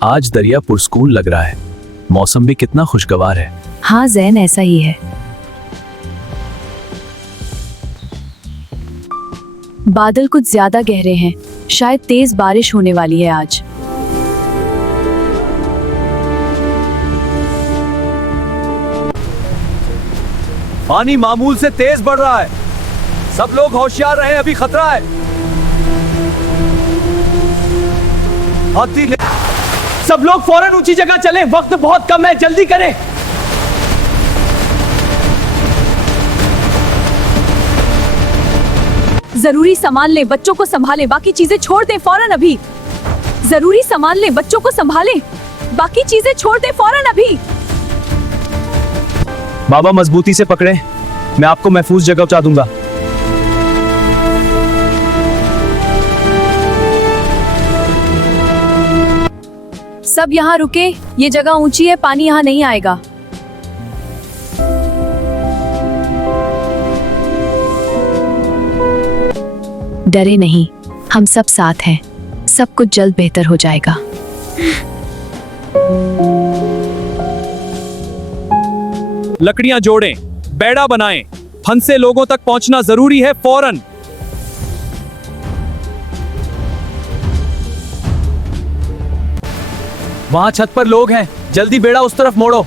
आज दरिया पुरस्कून लग रहा है, मौसम भी कितना खुशगवार है। हाँ ज़ैन, ऐसा ही है। बादल कुछ ज्यादा गहरे हैं, शायद तेज बारिश होने वाली है आज। पानी मामूल से तेज बढ़ रहा है, सब लोग होशियार रहें, अभी खतरा है। सब लोग फौरन ऊंची जगह चलें, वक्त बहुत कम है, जल्दी करें। जरूरी सामान लें, बच्चों को संभालें, बाकी चीजें छोड़ दें फौरन अभी। जरूरी सामान लें, बच्चों को संभालें, बाकी चीजें छोड़ दें फौरन अभी। बाबा मजबूती से पकड़े, मैं आपको महफूज जगह पहुंचा दूंगा। सब यहाँ रुके, ये जगह ऊंची है, पानी यहाँ नहीं आएगा। डरे नहीं, हम सब साथ हैं, सब कुछ जल्द बेहतर हो जाएगा। लकड़ियां जोड़ें, बेड़ा बनाएं, फंसे लोगों तक पहुंचना जरूरी है, फौरन। वहां छत पर लोग हैं, जल्दी बेड़ा उस तरफ मोड़ो।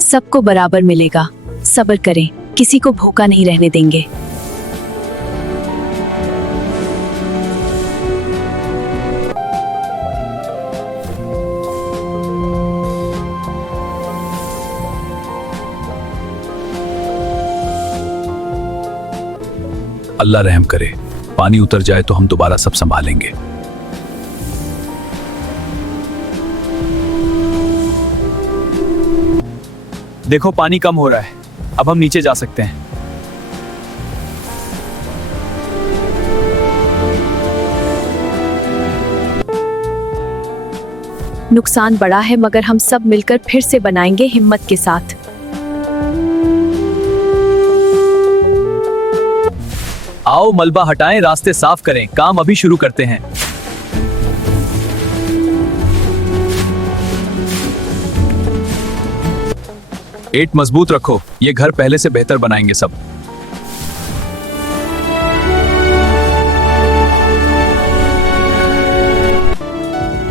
सबको बराबर मिलेगा, सब्र करें, किसी को भूखा नहीं रहने देंगे। अल्लाह रहम करे, पानी उतर जाए तो हम दोबारा सब संभालेंगे। देखो पानी कम हो रहा है, अब हम नीचे जा सकते हैं। नुकसान बड़ा है, मगर हम सब मिलकर फिर से बनाएंगे हिम्मत के साथ। आओ मलबा हटाएं, रास्ते साफ करें, काम अभी शुरू करते हैं। ईंट मजबूत रखो, ये घर पहले से बेहतर बनाएंगे सब।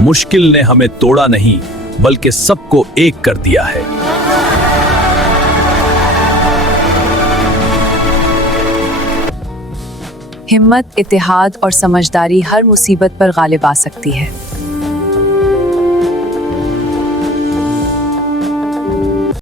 मुश्किल ने हमें तोड़ा नहीं, बल्कि सबको एक कर दिया है। हिम्मत, इत्तेहाद और समझदारी हर मुसीबत पर गालिब आ सकती है।